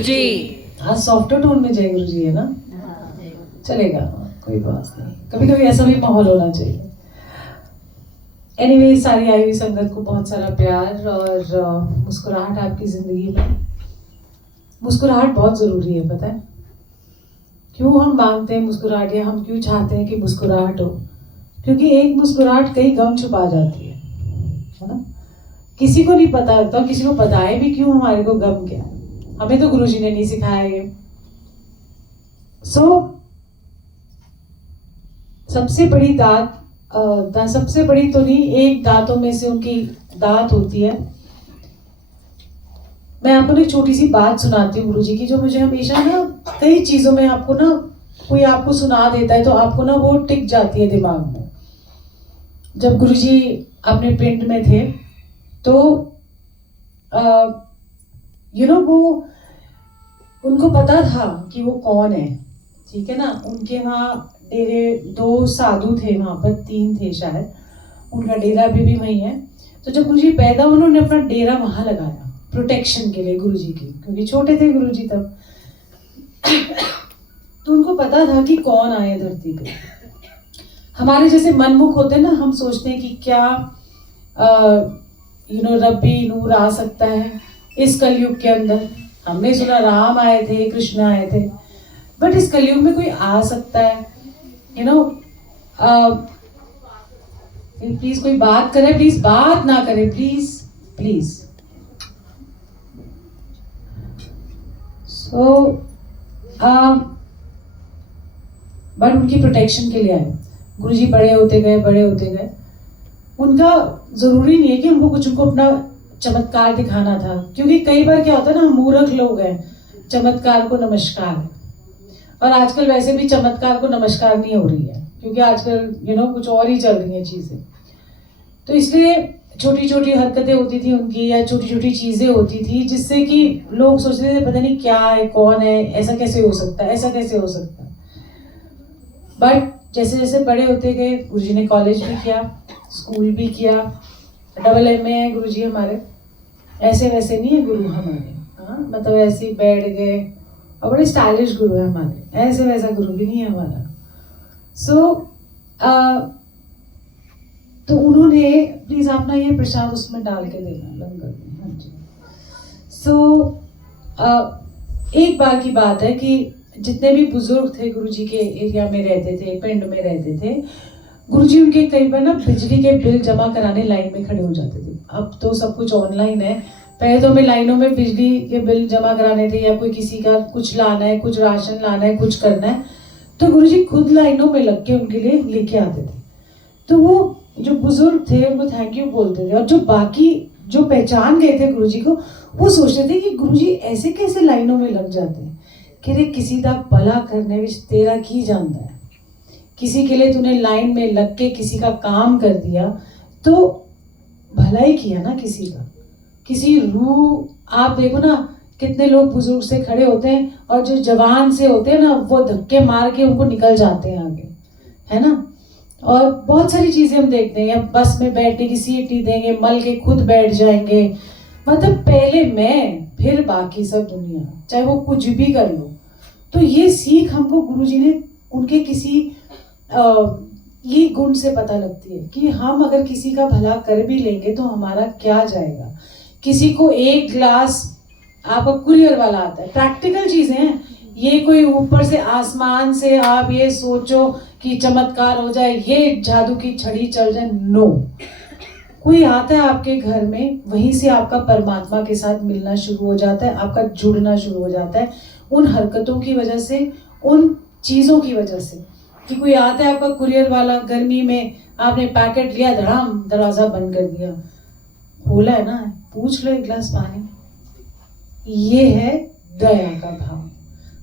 जी। हाँ, softer tone में जय गुरु जी है ना, चलेगा, कोई बात नहीं। कभी कभी ऐसा भी माहौल होना चाहिए। एनीवे, सारी आई हुई संगत को बहुत सारा प्यार और मुस्कुराहट आपकी जिंदगी में। मुस्कुराहट बहुत जरूरी है, पता है क्यों हम मांगते हैं मुस्कुराहट, या हम क्यों चाहते हैं कि मुस्कुराहट हो? क्योंकि एक मुस्कुराहट कई गम छुपा जाती है ना। किसी को नहीं पता लगता, किसी को बताए भी क्यों हमारे को गम क्या है। हमें तो गुरुजी ने नहीं सिखाया ये। सबसे बड़ी दात, सबसे बड़ी तो नहीं, एक दांतों में से उनकी दात होती है। मैं आपको एक छोटी सी बात सुनाती हूँ गुरुजी की, जो मुझे हमेशा ना कई चीजों में आपको ना, कोई आपको सुना देता है तो आपको ना वो टिक जाती है दिमाग में। जब गुरुजी अपने पिंड में थे तो वो उनको पता था कि वो कौन है, ठीक है ना। उनके वहाँ डेरे, 2 साधु थे वहां पर, 3 थे शायद, उनका डेरा भी वही है। तो जब गुरुजी पैदा हुए, उन्होंने अपना डेरा वहां लगाया प्रोटेक्शन के लिए गुरुजी की, क्योंकि छोटे थे गुरुजी तब। तो उनको पता था कि कौन आए धरती पे। हमारे जैसे मनमुख होते हैं ना, हम सोचते हैं कि क्या रब्बी नूर आ सकता है इस कलयुग के अंदर। हमने सुना राम आए थे, कृष्ण आए थे, बट इस कलयुग में कोई आ सकता है? प्लीज कोई बात करे, प्लीज बात ना करे, प्लीज प्लीज। बट उनकी प्रोटेक्शन के लिए आए गुरुजी। बड़े होते गए, बड़े होते गए। उनका जरूरी नहीं है कि उनको अपना चमत्कार दिखाना था, क्योंकि कई बार क्या होता है ना, हम मूर्ख लोग हैं, चमत्कार को नमस्कार है। और आजकल वैसे भी चमत्कार को नमस्कार नहीं हो रही है, क्योंकि आजकल कुछ और ही चल रही हैं चीजें। तो इसलिए छोटी छोटी हरकतें होती थी उनकी, या छोटी छोटी चीजें होती थी, जिससे कि लोग सोचते थे पता नहीं क्या है, कौन है, ऐसा कैसे हो सकता है, ऐसा कैसे हो सकता है। बट जैसे जैसे बड़े होते गए, गुरुजी ने कॉलेज भी किया, स्कूल भी किया, AA है गुरुजी हमारे। ऐसे वैसे नहीं है गुरु हमारे, हाँ, मतलब ऐसे ही बैठ गए, और बड़े स्टाइलिश गुरु है हमारे, ऐसे वैसा गुरु भी नहीं है हमारा। तो उन्होंने, प्लीज आप ना ये प्रसाद उसमें डाल के देना लंगर में। हाँ जी। एक बार की बात है कि जितने भी बुजुर्ग थे गुरुजी के एरिया में रहते थे, पिंड में रहते थे, गुरुजी उनके कई बार ना बिजली के बिल जमा कराने लाइन में खड़े हो जाते थे। अब तो सब कुछ ऑनलाइन है, पहले तो हमें लाइनों में बिजली के बिल जमा कराने थे, या कोई किसी का कुछ लाना है, कुछ राशन लाना है, कुछ करना है, तो गुरुजी खुद लाइनों में लग के उनके लिए लेके आते थे। तो वो जो बुजुर्ग थे उनको थैंक यू बोलते थे, और जो बाकी जो पहचान गए थे गुरुजी को, वो सोचते थे कि गुरुजी ऐसे कैसे लाइनों में लग जाते हैं, कि रे किसी का भला करने विच तेरा की जाता है। किसी के लिए तूने लाइन में लग के किसी का काम कर दिया तो भला ही किया ना किसी का। किसी रूह, आप देखो ना कितने लोग बुजुर्ग से खड़े होते हैं, और जो जवान से होते हैं ना, वो धक्के मार के उनको निकल जाते हैं आगे, है ना। और बहुत सारी चीजें हम देखते हैं, या बस में बैठने की सीट नहीं देंगे, मल के खुद बैठ जाएंगे। मतलब पहले मैं, फिर बाकी सब दुनिया, चाहे वो कुछ भी कर लो। तो ये सीख हमको गुरुजी ने उनके किसी ये गुण से पता लगती है, कि हम अगर किसी का भला कर भी लेंगे तो हमारा क्या जाएगा। किसी को एक ग्लास, आपका कुरियर वाला आता है, प्रैक्टिकल चीजें हैं ये, कोई ऊपर से आसमान से आप ये सोचो कि चमत्कार हो जाए, ये जादू की छड़ी चल जाए, नो। कोई आता है आपके घर में, वहीं से आपका परमात्मा के साथ मिलना शुरू हो जाता है, आपका जुड़ना शुरू हो जाता है, उन हरकतों की वजह से, उन चीजों की वजह से। कि कोई आता है आपका कुरियर वाला, गर्मी में आपने पैकेट लिया, धड़ाम दरवाजा बंद कर दिया, खोला है ना, पूछ लो एक गिलास पानी। ये है दया का भाव।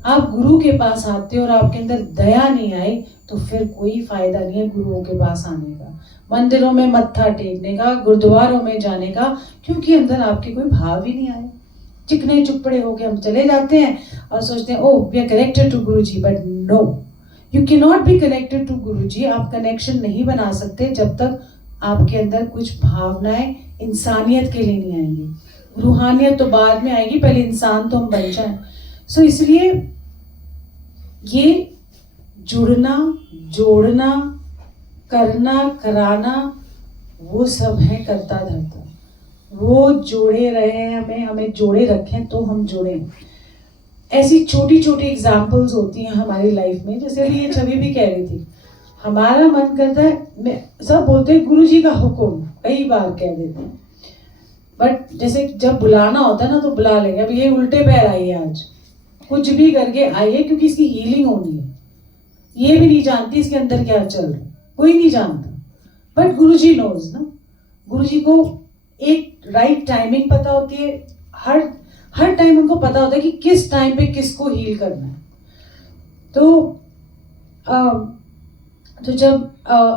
आप गुरु के पास आते हो और आपके अंदर दया नहीं आई, तो फिर कोई फायदा नहीं है गुरुओं के पास आने का, मंदिरों में मत्था टेकने का, गुरुद्वारों में जाने का, क्योंकि अंदर आपके कोई भाव ही नहीं आए। चिकने चुपड़े होके हम चले जाते हैं और सोचते हैं oh we are connected to Guruji, but no, you can not be connected to Guruji. आप कनेक्शन नहीं बना सकते जब तक आपके अंदर कुछ भावनाएं इंसानियत के लिए नहीं आएंगी। रूहानियत तो बाद में आएगी, पहले इंसान तो हम बन जाए। सो इसलिए ये जुड़ना, जोड़ना, करना, कराना, वो सब है करता धरता। वो जोड़े रहे हमें जोड़े रखें तो हम जुड़े। ऐसी छोटी छोटी एग्जाम्पल्स होती हैं हमारी लाइफ में। जैसे अभी ये छवि भी कह रही थी, हमारा मन करता है, सब बोलते हैं गुरु जी का हुक्म, कई बार कह देते हैं, बट जैसे जब बुलाना होता है ना तो बुला लेंगे। अब ये उल्टे पैर आई है आज, कुछ भी करके आई है, क्योंकि इसकी हीलिंग होनी है। ये भी नहीं जानती इसके अंदर क्या चल रहा है, कोई नहीं जानता, बट गुरुजी नोज ना। गुरुजी को एक राइट टाइमिंग पता होती है, हर टाइम उनको पता होता है कि किस टाइम पे किसको हील करना है। तो जब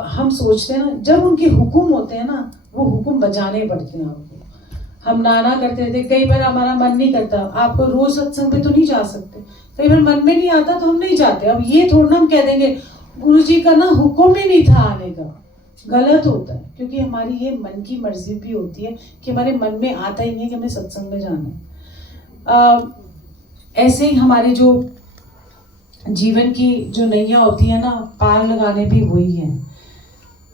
हम सोचते हैं ना, जब उनके हुक्म होते हैं ना, वो हुक्म बजाने पड़ते हैं आपको। हम नाना करते थे, कई बार हमारा मन नहीं करता, आपको रोज सत्संग पे तो नहीं जा सकते, कई बार मन में नहीं आता तो हम नहीं जाते। अब ये थोड़ा हम कह देंगे गुरुजी का ना हुक्म ही नहीं था आने का, गलत होता है, क्योंकि हमारी ये मन की मर्जी भी होती है कि हमारे मन में आता ही नहीं है कि हमें सत्संग में जाना है। ऐसे ही हमारे जो जीवन की जो नैया होती है ना, पार लगाने भी वही है।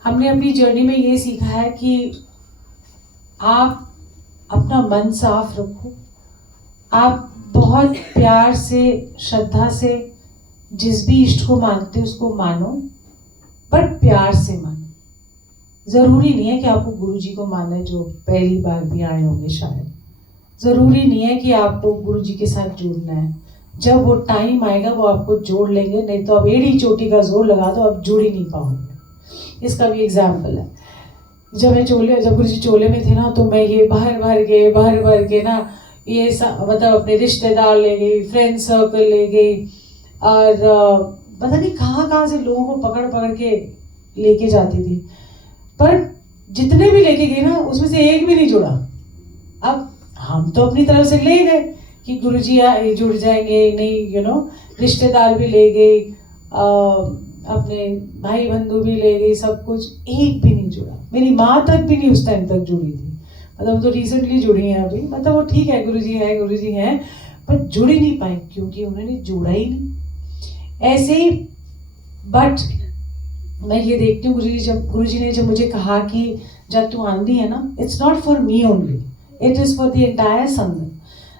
हमने अपनी जर्नी में ये सीखा है कि आप अपना मन साफ रखो, आप बहुत प्यार से, श्रद्धा से जिस भी इष्ट को मानते उसको मानो, पर प्यार से मानो। जरूरी नहीं है कि आपको गुरुजी को मानना है जो पहली बार भी आए होंगे, शायद जरूरी नहीं है कि आपको गुरुजी के साथ जुड़ना है। जब वो टाइम आएगा वो आपको जोड़ लेंगे, नहीं तो आप एड़ी चोटी का जोर लगा दो, आप जुड़ ही नहीं पाओगे। इसका भी एग्जाम्पल है, जब गुरुजी चोले में थे ना, तो मैं ये भर भर के ना, ये मतलब अपने रिश्तेदार ले गई, फ्रेंड सर्कल ले गई, और पता नहीं कहाँ से लोगों को पकड़ के लेके जाती थी, पर जितने भी लेके गए ना, उसमें से एक भी नहीं जुड़ा। अब हम तो अपनी तरफ से ले गए कि गुरुजी जुड़ जाएंगे, नहीं रिश्तेदार भी ले गए, अपने भाई बंधु भी ले गई, सब कुछ, एक भी नहीं जुड़ा। मेरी माँ तक भी नहीं उस टाइम तक जुड़ी थी, मतलब तो रिसेंटली जुड़ी हैं अभी, मतलब वो ठीक है, गुरुजी है, पर जुड़ ही नहीं पाए क्योंकि उन्होंने जोड़ा ही नहीं। ऐसे ही बट मैं ये देखती हूँ, गुरुजी ने जब मुझे कहा कि जब तू आंधी है ना, it's not for me only, it is for the entire संगत।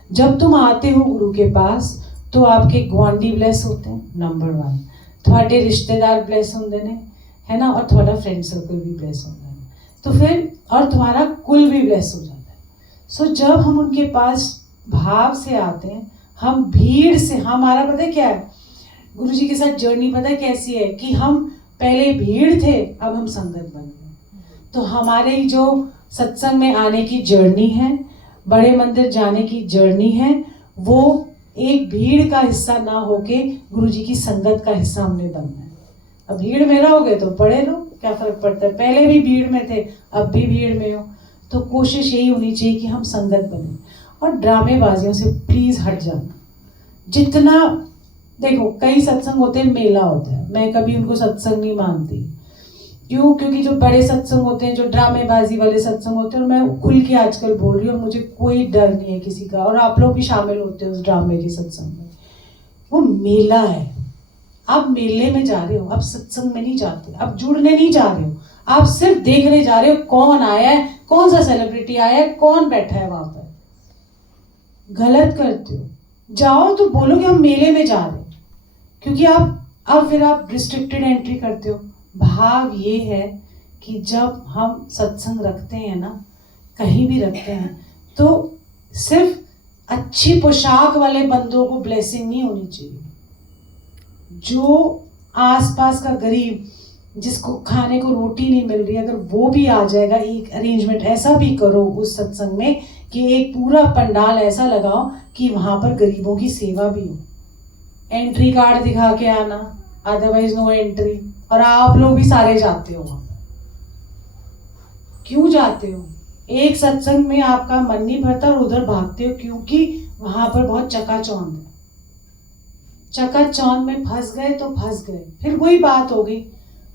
जब तुम आते हो गुरु के पास तो आपके गुआंढी ब्लेस होते हैं, नंबर 1, थोड़े रिश्तेदार ब्लेस होंगे ने, है ना, और थोड़ा फ्रेंड सर्कल भी ब्लेस होता है, तो फिर और तुम्हारा कुल भी ब्लेस हो जाता है। सो जब हम उनके पास भाव से आते हैं, हम भीड़ से, हमारा पता है क्या है, गुरुजी के साथ जर्नी पता है कैसी है, कि हम पहले भीड़ थे, अब हम संगत बन गए। तो हमारे जो सत्संग में आने की जर्नी है, बड़े मंदिर जाने की जर्नी है, वो एक भीड़ का हिस्सा ना होके गुरुजी की संगत का हिस्सा हमने बनना है। अब भीड़ में रहोगे तो पढ़े लो, क्या फर्क पड़ता है, पहले भी भीड़ में थे, अब भी भीड़ में हो। तो कोशिश यही होनी चाहिए कि हम संगत बने, और ड्रामेबाजियों से प्लीज हट जाना। जितना देखो, कई सत्संग होते हैं, मेला होता है, मैं कभी उनको सत्संग नहीं मानती। क्यों? क्योंकि जो बड़े सत्संग होते हैं, जो ड्रामेबाजी वाले सत्संग होते हैं, और मैं खुल के आजकल बोल रही हूँ, मुझे कोई डर नहीं है किसी का, और आप लोग भी शामिल होते हो उस ड्रामे के सत्संग में। वो मेला है, आप मेले में जा रहे हो, आप सत्संग में नहीं जाते, आप जुड़ने नहीं जा रहे हो, आप सिर्फ देखने जा रहे हो कौन आया है, कौन सा सेलिब्रिटी आया है, कौन बैठा है वहां पर। गलत करते हो। जाओ तो बोलो कि हम मेले में जा रहे हैं, क्योंकि अब फिर आप रिस्ट्रिक्टेड एंट्री करते हो। भाव ये है कि जब हम सत्संग रखते हैं ना, कहीं भी रखते हैं, तो सिर्फ अच्छी पोशाक वाले बंदों को ब्लेसिंग नहीं होनी चाहिए। जो आसपास का गरीब, जिसको खाने को रोटी नहीं मिल रही, अगर वो भी आ जाएगा, एक अरेंजमेंट ऐसा भी करो उस सत्संग में कि एक पूरा पंडाल ऐसा लगाओ कि वहां पर गरीबों की सेवा भी हो। एंट्री कार्ड दिखा के आना, अदरवाइज नो एंट्री। और आप लोग भी सारे जाते हो वहां, क्यों जाते हो? एक सत्संग में आपका मन नहीं भरता और उधर भागते हो, क्योंकि वहां पर बहुत चकाचौंध है। चकाचौंध में फंस गए तो फंस गए, फिर वही बात हो गई।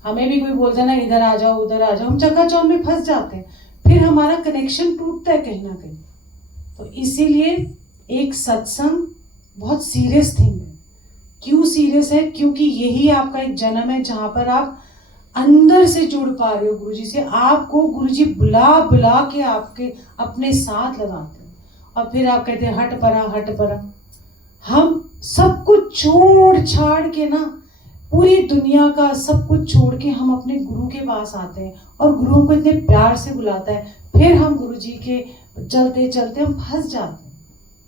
हमें भी कोई बोलता है ना, इधर आ जाओ उधर आ जाओ, हम चकाचौंध में फंस जाते हैं, फिर हमारा कनेक्शन टूटता है कहीं ना कहीं। तो इसीलिए एक सत्संग बहुत सीरियस थिंग है। क्यों सीरियस है? क्योंकि यही आपका एक जन्म है जहां पर आप अंदर से जुड़ पा रहे हो गुरुजी से। आपको गुरुजी बुला बुला के आपके अपने साथ लगाते हैं और फिर आप कहते हैं हट परा हट परा। हम सब कुछ छोड़ छाड़ के ना, पूरी दुनिया का सब कुछ छोड़ के हम अपने गुरु के पास आते हैं और गुरु को इतने प्यार से बुलाता है। फिर हम गुरुजी के चलते चलते हम फंस जाते हैं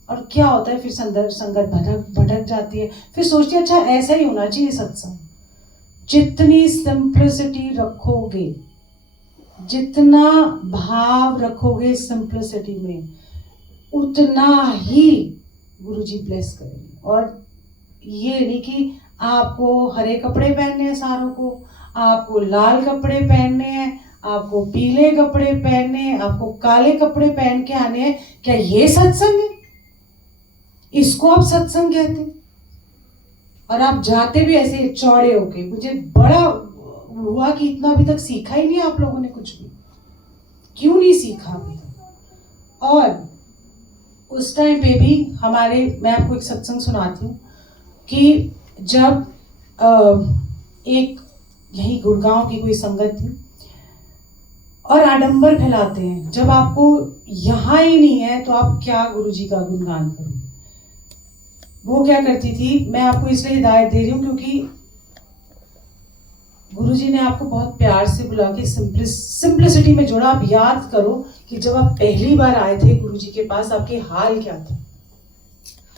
और क्या होता है, फिर संगत भटक जाती है। फिर सोचती है अच्छा ऐसा ही होना चाहिए सत्संग। जितनी सिंप्लिसिटी रखोगे, जितना भाव रखोगे सिंप्लिसिटी में, उतना ही गुरुजी ब्लेस करेंगे। और ये नहीं कि आपको हरे कपड़े पहनने हैं सारों को, आपको लाल कपड़े पहनने हैं, आपको पीले कपड़े पहनने हैं, आपको काले कपड़े पहन के आने हैं। क्या ये सत्संग है? इसको आप सत्संग कहते हैं? और आप जाते भी ऐसे चौड़े होके। मुझे बड़ा हुआ कि इतना अभी तक सीखा ही नहीं आप लोगों ने कुछ भी। क्यों नहीं सीखा अभी तक? और उस टाइम पे भी मैं आपको एक सत्संग सुनाती हूँ कि जब एक यही गुड़गांव की कोई संगत थी और आडंबर फैलाते हैं। जब आपको यहाँ ही नहीं है तो आप क्या गुरुजी का गुणगान करोगे? वो क्या करती थी, मैं आपको इसलिए हिदायत दे रही हूँ क्योंकि गुरुजी ने आपको बहुत प्यार से बुला के सिंप्लिसिटी में जोड़ा। आप याद करो कि जब आप पहली बार आए थे गुरुजी के पास, आपके हाल क्या थे?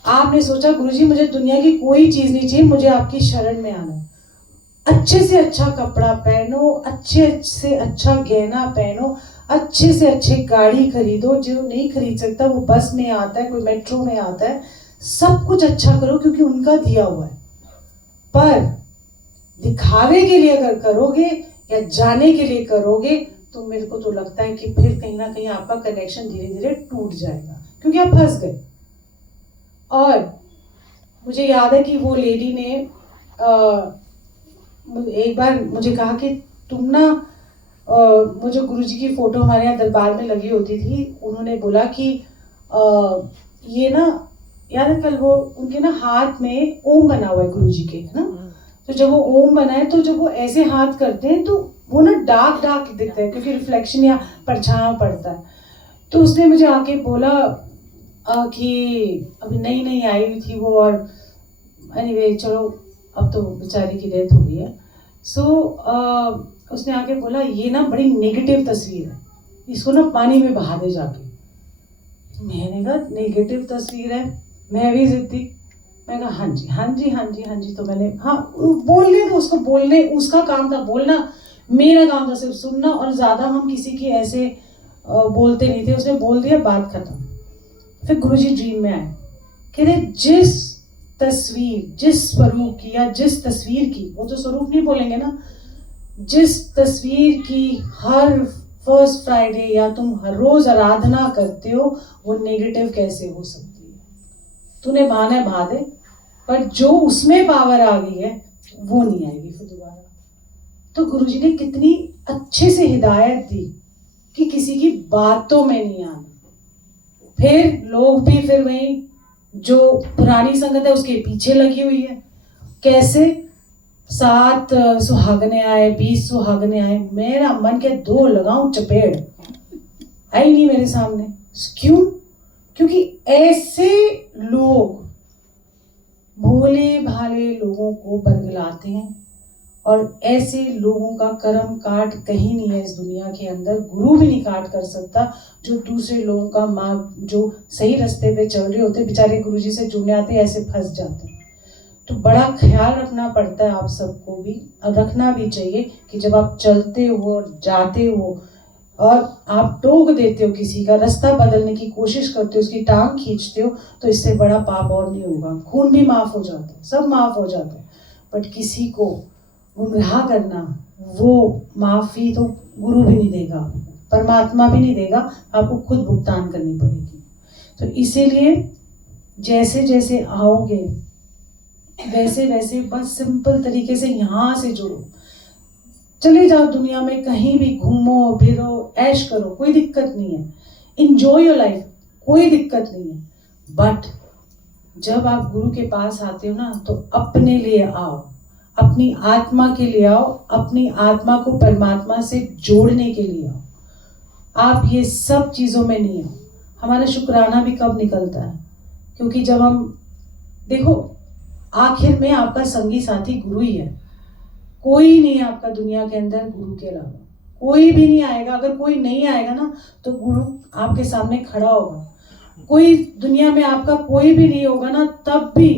आपने सोचा गुरुजी मुझे दुनिया की कोई चीज नहीं चाहिए, मुझे आपकी शरण में आना है। अच्छे से अच्छा कपड़ा पहनो, अच्छे से अच्छा गहना पहनो, अच्छे से अच्छे गाड़ी खरीदो। जो नहीं खरीद सकता वो बस में आता है, कोई मेट्रो में आता है। सब कुछ अच्छा करो क्योंकि उनका दिया हुआ है। पर दिखावे के लिए अगर करोगे या जाने के लिए करोगे तो मेरे को तो लगता है कि फिर कहीं ना कहीं आपका कनेक्शन धीरे धीरे टूट जाएगा क्योंकि आप फंस गए। और मुझे याद है कि वो लेडी ने एक बार मुझे कहा कि तुम ना मुझे गुरुजी की फोटो हमारे यहाँ दरबार में लगी होती थी। उन्होंने बोला कि ये ना यार कल वो उनके ना हाथ में ओम बना हुआ है गुरुजी के, है ना। तो जब वो ओम बना है तो जब वो ऐसे हाथ करते हैं तो वो ना डार्क डार्क दिखता है क्योंकि रिफ्लेक्शन या परछावा पड़ता है। तो उसने मुझे आके बोला कि अभी नई नई आई हुई थी वो, और एनीवे चलो अब तो बेचारी की डेथ हो गई है। सो उसने आके बोला ये ना बड़ी नेगेटिव तस्वीर है, इसको ना पानी में बहा दे जाके। मैंने कहा नेगेटिव तस्वीर है, मैं भी जिद्दी, मैं कहा हाँ जी हाँ जी हाँ जी हाँ जी। तो मैंने हाँ बोलने तो उसको बोलने, उसका काम था बोलना, मेरा काम था सिर्फ सुनना। और ज़्यादा हम किसी की ऐसे बोलते नहीं थे। उसने बोल दिया, बात खत्म। फिर गुरुजी ड्रीम में आए, कहते जिस तस्वीर, जिस स्वरूप की या जिस तस्वीर की, वो तो स्वरूप नहीं बोलेंगे ना, जिस तस्वीर की हर फर्स्ट फ्राइडे या तुम हर रोज आराधना करते हो वो नेगेटिव कैसे हो सकती है? तूने बहाना बहा दे, पर जो उसमें पावर आ गई है वो नहीं आएगी फिर दोबारा। तो गुरुजी ने कितनी अच्छे से हिदायत दी कि किसी की बातों में नहीं आना। फिर लोग भी फिर वही जो पुरानी संगत है उसके पीछे लगी हुई है। कैसे 7 सुहागने आए, 20 सुहागने आए, मेरा मन के 2 लगाऊं चपेड़, आई नहीं मेरे सामने। क्यों? क्योंकि ऐसे लोग भोले भाले लोगों को बरगलाते हैं और ऐसे लोगों का कर्म काट कहीं नहीं है इस दुनिया के अंदर। गुरु भी नहीं काट कर सकता जो दूसरे लोगों का मार्ग, जो सही रास्ते पे चल रहे होते, बेचारे गुरुजी से जुड़ने आते ऐसे फंस जाते हैं। तो बड़ा ख्याल रखना पड़ता है आप सबको भी, और रखना भी चाहिए कि जब आप चलते हो और जाते हो और आप टोक देते हो, किसी का रास्ता बदलने की कोशिश करते हो, उसकी टांग खींचते हो, तो इससे बड़ा पाप और नहीं होगा। खून भी माफ हो जाता है, सब माफ हो जाता है, बट किसी को गुमराह करना, वो माफी तो गुरु भी नहीं देगा, परमात्मा भी नहीं देगा, आपको खुद भुगतान करनी पड़ेगी। तो इसीलिए जैसे जैसे आओगे वैसे वैसे बस सिंपल तरीके से यहाँ से जुड़ो, चले जाओ दुनिया में, कहीं भी घूमो फिरो, ऐश करो, कोई दिक्कत नहीं है। इंजॉय योर लाइफ, कोई दिक्कत नहीं है। बट जब आप गुरु के पास आते हो ना तो अपने लिए आओ, अपनी आत्मा के लिए आओ, अपनी आत्मा को परमात्मा से जोड़ने के लिए आओ। आप ये सब चीज़ों में नहीं आओ। हमारा शुक्राना भी कब निकलता है, क्योंकि जब हम देखो आखिर में आपका संगी साथी गुरु ही है। कोई नहीं है आपका दुनिया के अंदर गुरु के अलावा, कोई भी नहीं आएगा। अगर कोई नहीं आएगा ना तो गुरु आपके सामने खड़ा होगा। कोई दुनिया में आपका कोई भी नहीं होगा ना, तब भी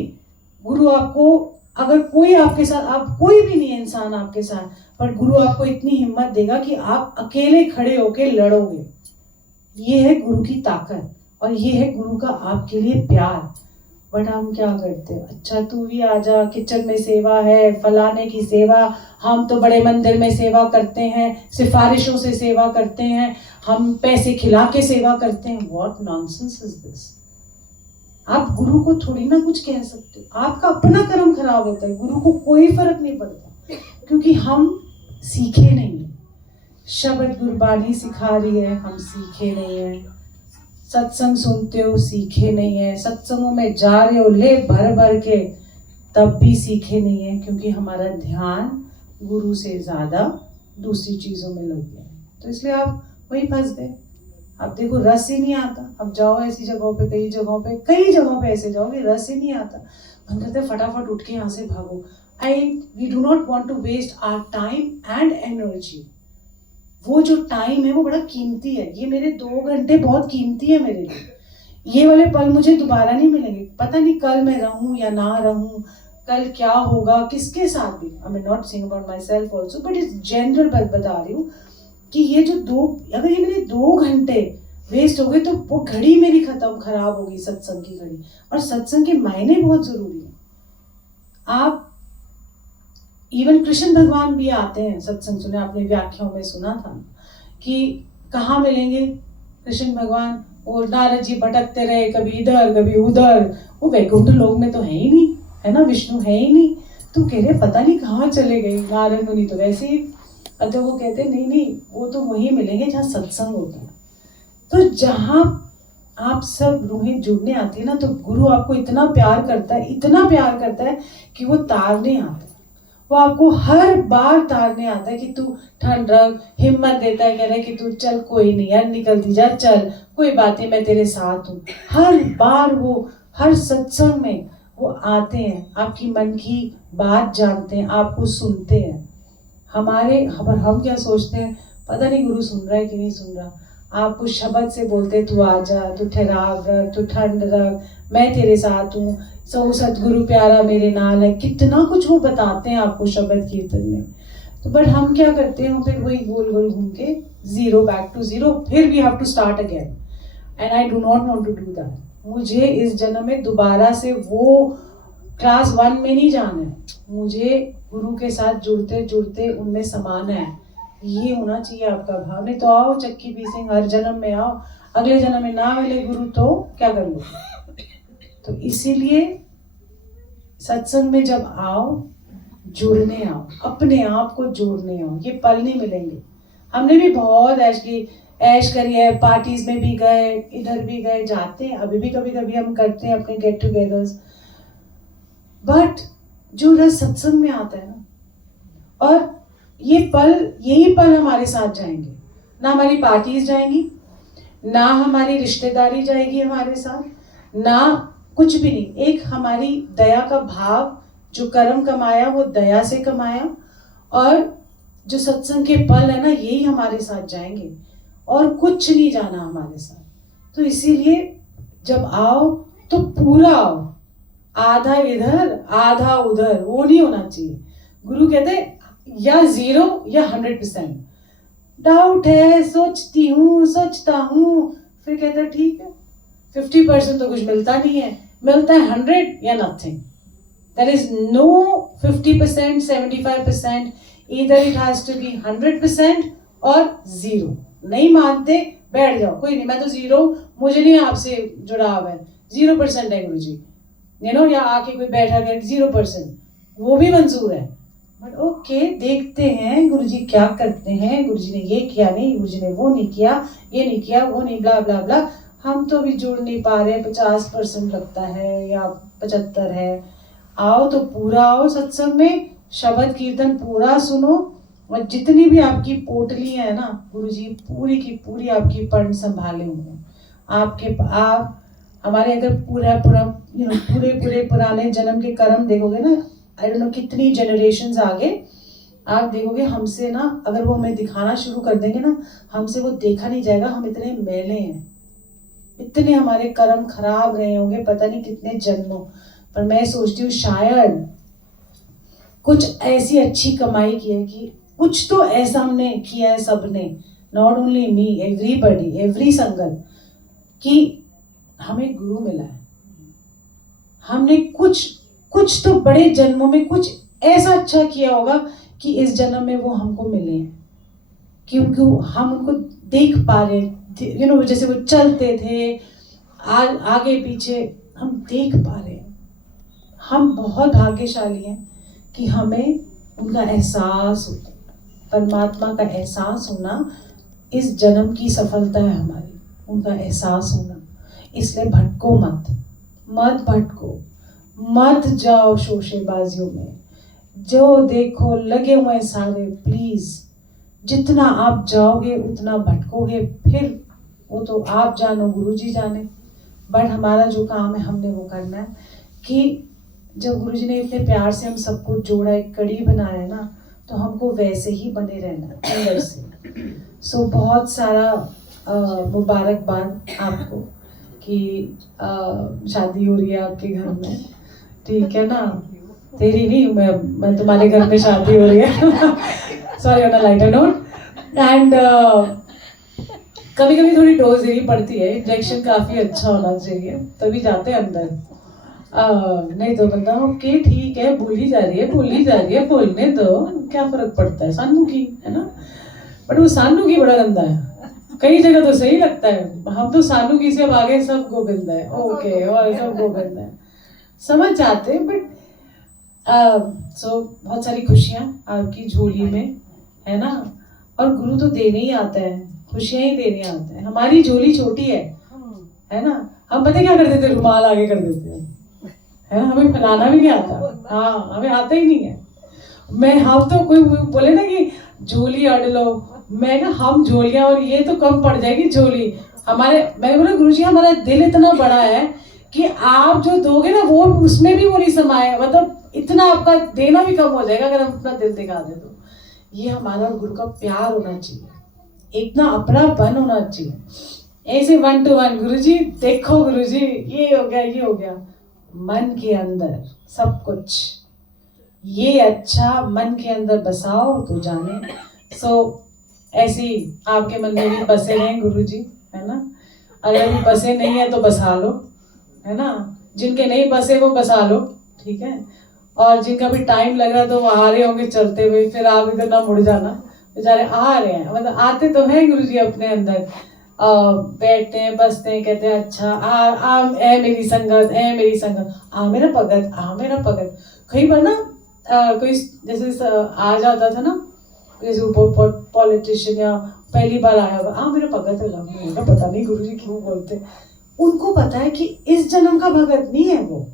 गुरु आपको, अगर कोई आपके साथ, आप कोई भी नहीं है इंसान आपके साथ, पर गुरु आपको इतनी हिम्मत देगा कि आप अकेले खड़े होके लड़ोगे। ये है गुरु की ताकत और ये है गुरु का आपके लिए प्यार। बट हम क्या करते हैं, अच्छा तू भी आ जा, किचन में सेवा है, फलाने की सेवा, हम तो बड़े मंदिर में सेवा करते हैं, सिफारिशों से सेवा करते हैं, हम पैसे खिला के सेवा करते हैं। What nonsense is this. आप गुरु को थोड़ी ना कुछ कह सकते, आपका अपना कर्म खराब होता है, गुरु को कोई फर्क नहीं पड़ता, क्योंकि हम सीखे नहीं है। शब्द गुरबानी सिखा रही है, हम सीखे नहीं है। सत्संग सुनते हो, सीखे नहीं है। सत्संगों में जा रहे हो ले भर भर के, तब भी सीखे नहीं है, क्योंकि हमारा ध्यान गुरु से ज्यादा दूसरी चीजों में लग गया। तो इसलिए आप वही फंस गए। अब देखो रस ही नहीं आता। अब जाओ ऐसी जगहों पे, कई जगहों पे ऐसे जाओ कि रस ही नहीं आता, मन करते फटाफट उठ के यहाँ से भागो। We do not want to waste our time and energy. वो जो टाइम है वो बड़ा कीमती है। ये मेरे 2 घंटे बहुत कीमती है मेरे लिए। ये वाले पल मुझे दोबारा नहीं मिलेंगे। पता नहीं कल मैं रहूं या ना रहूं, कल क्या होगा, किसके साथ भी। I am not saying about my self also, but इस जनरल बता रही हूँ कि ये जो अगर ये मेरे 2 घंटे वेस्ट हो गए तो वो घड़ी मेरी खराब होगी, सत्संग की घड़ी। और सत्संग के मायने बहुत जरूरी है। आप इवन कृष्ण भगवान भी आते हैं सत्संग सुने, आपने व्याख्याओं में सुना था कि कहाँ मिलेंगे कृष्ण भगवान। और नारद जी भटकते रहे, कभी इधर कभी उधर। वो वैकुंठ लोक में तो है ही नहीं, है ना, विष्णु है ही नहीं। तो कह रहे पता नहीं कहाँ चले गए नारद मुनि, तो वैसे ही। अच्छा वो कहते नहीं वो तो वहीं मिलेंगे जहाँ सत्संग होता है। तो जहाँ आप सब रूहें जुड़ने आती है ना, तो गुरु आपको इतना प्यार करता है, इतना प्यार करता है कि वो तारने आता है। वो आपको हर बार तारने आता है कि तू ठंड रख, हिम्मत देता है, कह रहा है कि तू चल, कोई नहीं यार, निकलती जा, चल कोई बात नहीं, मैं तेरे साथ हूँ। हर बार वो हर सत्संग में वो आते हैं, आपकी मन की बात जानते हैं, आपको सुनते हैं। हम क्या सोचते हैं, पता नहीं गुरु सुन रहा है कि नहीं सुन रहा। आपको शब्द से बोलते, तू आ जा, तू ठहराव रख, तू ठंड रख, मैं तेरे साथ हूँ, सतगुरु प्यारा मेरे नाल है। कितना कुछ वो बताते हैं आपको शब्द कीर्तन में। तो बट हम क्या करते हैं, फिर वही गोल गोल घूम के जीरो, बैक टू जीरो, फिर we have to start again. And I do not want to do that. मुझे इस जन्म में दोबारा से वो क्लास 1 में नहीं जाना है। मुझे गुरु के साथ जुड़ते जुड़ते उनमें समाना है। ये होना चाहिए आपका भाव। नहीं तो आओ चक्की पीसेंगे, हर जन्म में आओ, अगले जन्म में ना मिले गुरु तो क्या कर लो। तो इसीलिए सत्संग में जब आओ, जुड़ने आओ, अपने आप को जोड़ने आओ। ये पल नहीं मिलेंगे। हमने भी बहुत ऐश करी है, पार्टीज में भी गए, इधर भी गए, जाते हैं, अभी भी कभी कभी हम करते हैं अपने गेट टुगेदर्स। बट जो रस सत्संग में आता है ना, और यही पल हमारे साथ जाएंगे। ना हमारी पार्टीज जाएंगी, ना हमारी रिश्तेदारी जाएगी हमारे साथ, ना कुछ भी नहीं। एक हमारी दया का भाव, जो कर्म कमाया वो दया से कमाया, और जो सत्संग के पल है ना, यही हमारे साथ जाएंगे, और कुछ नहीं जाना हमारे साथ। तो इसीलिए जब आओ तो पूरा आओ, आधा इधर आधा उधर वो नहीं होना चाहिए। गुरु कहते या 0 या 100%। डाउट है, सोचता हूँ, फिर कहता ठीक है 50% तो कुछ मिलता नहीं है, मिलता है 100 या nothing. There is no 50%, 75%, either it has to be 100% और 0। नहीं मानते, बैठ जाओ, कोई नहीं, मैं तो 0, मुझे नहीं आपसे जुड़ाव है, 0% है गुरुजी, या आके कोई बैठा गया 0%, वो भी मंजूर है। बट ओके, देखते हैं गुरुजी क्या करते हैं, गुरुजी ने ये किया नहीं, गुरुजी ने वो नहीं किया, ये नहीं किया, वो नहीं, ब्ला ब्ला ब्ला। हम तो अभी जुड़ नहीं पा रहे, 50% लगता है या 75 है, आओ तो पूरा आओ सत्संग में, शब्द कीर्तन पूरा सुनो, और जितनी भी आपकी पोटली है ना गुरुजी पूरी की पूरी आपकी पर्ण संभाले होंगे आपके। आप हमारे अगर पूरा पूरा पूरे पूरे पुराने जन्म के कर्म देखोगे ना, आई डोंट नो कितनी जनरेशंस आगे, आप देखोगे हमसे ना, अगर वो हमें दिखाना शुरू कर देंगे ना, हमसे वो देखा नहीं जाएगा, हम इतने मैले हैं, इतने हमारे कर्म खराब रहे होंगे पता नहीं कितने जन्मों। पर मैं सोचती हूँ शायद कुछ ऐसी अच्छी कमाई की है कि कुछ तो ऐसा हमने किया है सबने, not only me, everybody, every संगत, कि हमें गुरु मिला है। हमने कुछ तो बड़े जन्मों में कुछ ऐसा अच्छा किया होगा कि इस जन्म में वो हमको मिले हैं, क्योंकि हम उनको देख पा रहे हैं, जैसे वो चलते थे आगे पीछे, हम देख पा रहे हैं। हम बहुत भाग्यशाली हैं कि हमें उनका एहसास होता है। परमात्मा का एहसास होना इस जन्म की सफलता है हमारी, उनका एहसास होना। इसलिए भटको मत भटको, मत जाओ शोशेबाजियों में, जो देखो लगे हुए सारे, प्लीज जितना आप जाओगे उतना भटकोगे, फिर वो तो आप जानो, गुरुजी जाने। बट हमारा जो काम है हमने वो करना है कि जब गुरुजी ने इतने प्यार से हम सबको जोड़ा, एक कड़ी बनाया ना, तो हमको वैसे ही बने रहना है अंदर से। सो बहुत सारा मुबारकबाद आपको कि शादी हो रही है आपके घर में, ठीक है ना। तेरी नहीं, मैं तुम्हारे घर में शादी हो रही है। Sorry on a lighter note. And कभी कभी थोड़ी डोज देनी पड़ती है, इंजेक्शन काफी अच्छा होना चाहिए तभी जाते हैं अंदर। नहीं तो बंदा ओके ठीक है, बोली जा रही है, बोलने दो, क्या फर्क पड़ता है, सानू की है ना। बट वो सानू की बड़ा गंदा है, कई जगह तो सही लगता है, हम तो सानू की से अब आगे सब गोविंद है, ओके और सब गोविंद है, समझ जाते। बट सो बहुत सारी खुशियाँ आपकी झोली में है ना, और गुरु तो देने ही आता है, खुशियाँ ही देने आते हैं। हमारी झोली छोटी है ना, हम पता क्या कर देते, रुमाल आगे कर देते हैं, है ना, हमें फैलाना भी नहीं आता। हाँ, हमें आता ही नहीं है। हम तो कोई बोले ना कि झोली अड़ लो, मैं ना हम झोलियां, और ये तो कम पड़ जाएगी झोली हमारे। मैं बोला गुरुजी हमारा दिल इतना बड़ा है कि आप जो दोगे ना वो उसमें भी वो नहीं समाए, मतलब इतना आपका देना भी कम हो जाएगा अगर हम अपना दिल दिखा दे तो। ये हमारा गुरु का प्यार होना चाहिए, इतना अपनापन होना चाहिए। ऐसे 1 to 1 गुरुजी देखो, गुरुजी ये हो गया, मन के अंदर सब कुछ, ये अच्छा मन के अंदर बसाओ तो जाने। सो ऐसी आपके मन में भी बसे हैं गुरुजी, है ना। अगर भी बसे नहीं है तो बसा लो, है ना। जिनके नहीं बसे वो बसा लो, ठीक है। और जिनका भी टाइम लग रहा है तो वो आ रहे होंगे चलते हुए, फिर आप इधर ना मुड़ जाना, बेचारे आ रहे हैं, मतलब आते तो हैं गुरुजी अपने अंदर, बैठते हैं बसते हैं, कहते हैं अच्छा ए मेरी संगत, आ मेरा भगत। कई बार ना कोई जैसे आ जाता था ना, जैसे पॉलिटिशियन या पहली बार आया होगा, मेरा भगत है, पता नहीं गुरुजी क्यों बोलते। उनको पता है कि इस जन्म का भगत नहीं है, वो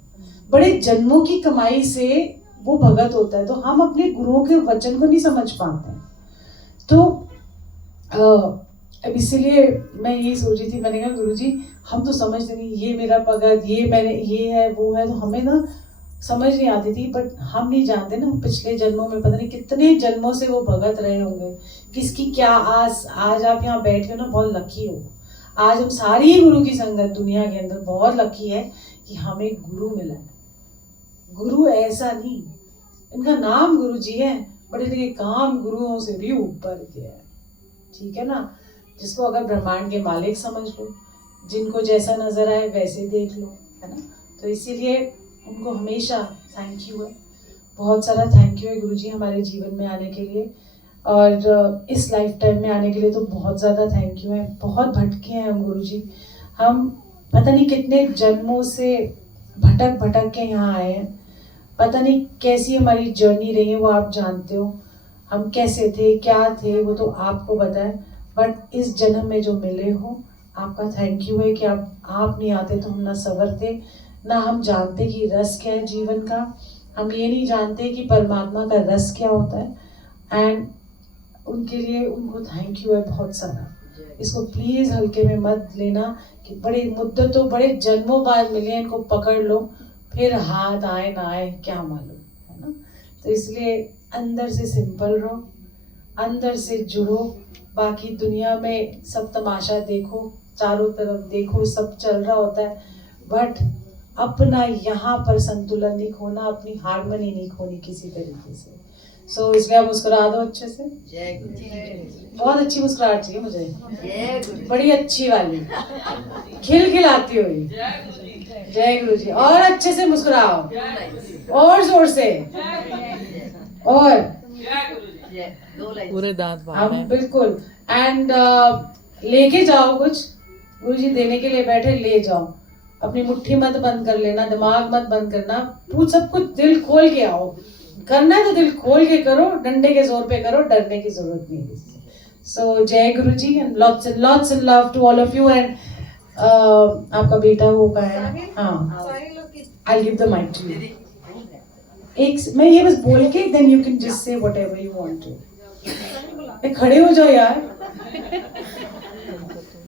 बड़े जन्मों की कमाई से वो भगत होता है। तो हम अपने गुरुओं के वचन को नहीं समझ पाते हैं। तो अब इसीलिए मैं यही सोच रही थी, मैंने कहा गुरुजी हम तो समझते नहीं, ये मेरा भगत, ये है वो है, तो हमें ना समझ नहीं आती थी। बट हम नहीं जानते ना पिछले जन्मों में पता नहीं कितने जन्मों से वो भगत रहे होंगे, किसकी क्या आस। आज आप यहाँ बैठे हो ना, बहुत लकी हो। आज हम सारी गुरु की संगत दुनिया के अंदर बहुत लकी है कि हमें गुरु मिला है। गुरु ऐसा नहीं, इनका नाम गुरु जी है, बट इनके काम गुरुओं से भी ऊपर के है, ठीक है ना। जिसको अगर ब्रह्मांड के मालिक समझ लो, जिनको जैसा नजर आए वैसे देख लो, है ना। तो इसीलिए उनको हमेशा थैंक यू है, बहुत सारा थैंक यू है गुरुजी हमारे जीवन में आने के लिए, और इस लाइफ टाइम में आने के लिए तो बहुत ज़्यादा थैंक यू है। बहुत भटके हैं हम गुरुजी, हम पता नहीं कितने जन्मों से भटक के यहाँ आए हैं। पता नहीं कैसी हमारी जर्नी रही है, वो आप जानते हो। हम कैसे थे, क्या थे, वो तो आपको पता है। बट इस जन्म में जो मिले हो, आपका थैंक यू है कि आप नहीं आते तो हम ना सवरते, ना हम जानते कि रस क्या है जीवन का, हम ये नहीं जानते कि परमात्मा का रस क्या होता है। एंड उनके लिए उनको थैंक यू है बहुत सारा। इसको प्लीज हल्के में मत लेना कि बड़ी मुद्दतों बड़े जन्मों बाद मिले, इनको पकड़ लो, फिर हाथ आए ना आए क्या मालूम, है ना। तो इसलिए अंदर से सिंपल रहो, अंदर से जुड़ो। बाकी दुनिया में सब तमाशा देखो, चारों तरफ देखो, सब चल रहा होता है, बट अपना यहाँ पर संतुलन नहीं खोना, अपनी हारमोनी नहीं खोनी किसी तरीके से। सो इसलिए आप मुस्कुरा दो अच्छे से। बहुत अच्छी मुस्कुराहट चाहिए मुझे, बड़ी अच्छी वाली, खिलखिलाती हुई। जय गुरु जी। और अच्छे से मुस्कुराओ, और जोर से, और पूरे दांत बाहर हम हैं। बिल्कुल। एंड लेके जाओ कुछ, गुरु जी देने के लिए बैठे, ले जाओ। अपनी मुट्ठी मत बंद कर लेना, दिमाग मत बंद करना, पूछ सब कुछ दिल खोल के आओ। करना है तो दिल खोल के करो, डंडे के जोर पे करो, डरने की जरूरत नहीं है। So Jai Guru ji and lots and love to all of you. And आपका बेटा वो का है, हाँ, I give the mic to you. एक मैं ये बस बोल के then you can just say whatever you want to. खड़े हो जाओ यार।